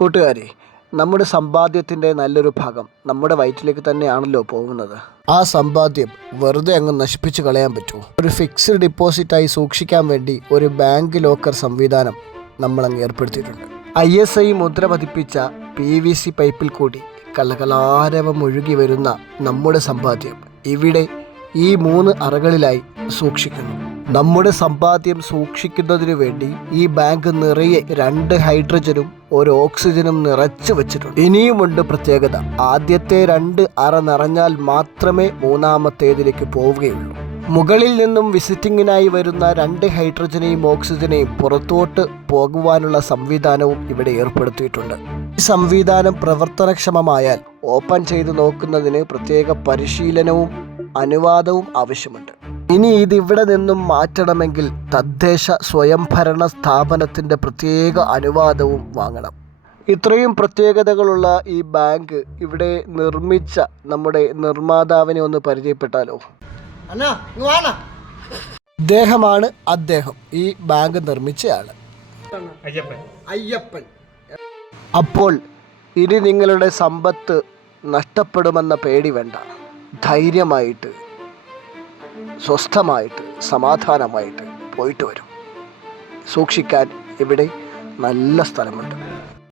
കൂട്ടുകാരെ, നമ്മുടെ സമ്പാദ്യത്തിൻ്റെ നല്ലൊരു ഭാഗം നമ്മുടെ വയറ്റിലേക്ക് തന്നെയാണല്ലോ പോകുന്നത്. ആ സമ്പാദ്യം വെറുതെ അങ്ങ് നശിപ്പിച്ച് കളയാൻ പറ്റുമോ? ഒരു ഫിക്സ്ഡ് ഡിപ്പോസിറ്റായി സൂക്ഷിക്കാൻ വേണ്ടി ഒരു ബാങ്ക് ലോക്കർ സംവിധാനം നമ്മളങ്ങ് ഏർപ്പെടുത്തിയിട്ടുണ്ട്. ISI മുദ്ര പതിപ്പിച്ച PVC പൈപ്പിൽ കൂടി കലകലാരവം ഒഴുകി വരുന്ന നമ്മുടെ സമ്പാദ്യം ഇവിടെ ഈ 3 അറകളിലായി സൂക്ഷിക്കുന്നു. നമ്മുടെ സമ്പാദ്യം സൂക്ഷിക്കുന്നതിനു വേണ്ടി ഈ ബാങ്ക് നിറയെ 2 ഹൈഡ്രജനും 1 ഓക്സിജനും നിറച്ചു വെച്ചിട്ടുണ്ട്. ഇനിയുമുണ്ട് പ്രത്യേകത. ആദ്യത്തെ 2 അറ നിറഞ്ഞാൽ മാത്രമേ മൂന്നാമത്തേതിലേക്ക് പോവുകയുള്ളൂ. മുകളിൽ നിന്നും വിസിറ്റിങ്ങിനായി വരുന്ന 2 ഹൈഡ്രജനെയും ഓക്സിജനെയും പുറത്തോട്ട് പോകുവാനുള്ള സംവിധാനവും ഇവിടെ ഏർപ്പെടുത്തിയിട്ടുണ്ട്. ഈ സംവിധാനം പ്രവർത്തനക്ഷമമായാൽ ഓപ്പൺ ചെയ്ത് നോക്കുന്നതിന് പ്രത്യേക പരിശീലനവും അനുവാദവും ആവശ്യമുണ്ട്. ഇനി ഇതിവിടെ നിന്നും മാറ്റണമെങ്കിൽ തദ്ദേശ സ്വയംഭരണ സ്ഥാപനത്തിൻ്റെ പ്രത്യേക അനുവാദവും വാങ്ങണം. ഇത്രയും പ്രത്യേകതകളുള്ള ഈ ബാങ്ക് ഇവിടെ നിർമ്മിച്ച നമ്മുടെ നിർമ്മാതാവിനെ ഒന്ന് പരിചയപ്പെട്ടാലോ? അദ്ദേഹമാണ് ഈ ബാങ്ക് നിർമ്മിച്ചയാള്, അയ്യപ്പൻ. അപ്പോൾ ഇനി നിങ്ങളുടെ സമ്പത്ത് നഷ്ടപ്പെടുമെന്ന പേടി വേണ്ട. ധൈര്യമായിട്ട്, സ്വസ്ഥമായിട്ട്, സമാധാനമായിട്ട് പോയിട്ട് വരും. സൂക്ഷിക്കാൻ ഇവിടെ നല്ല സ്ഥലമുണ്ട്.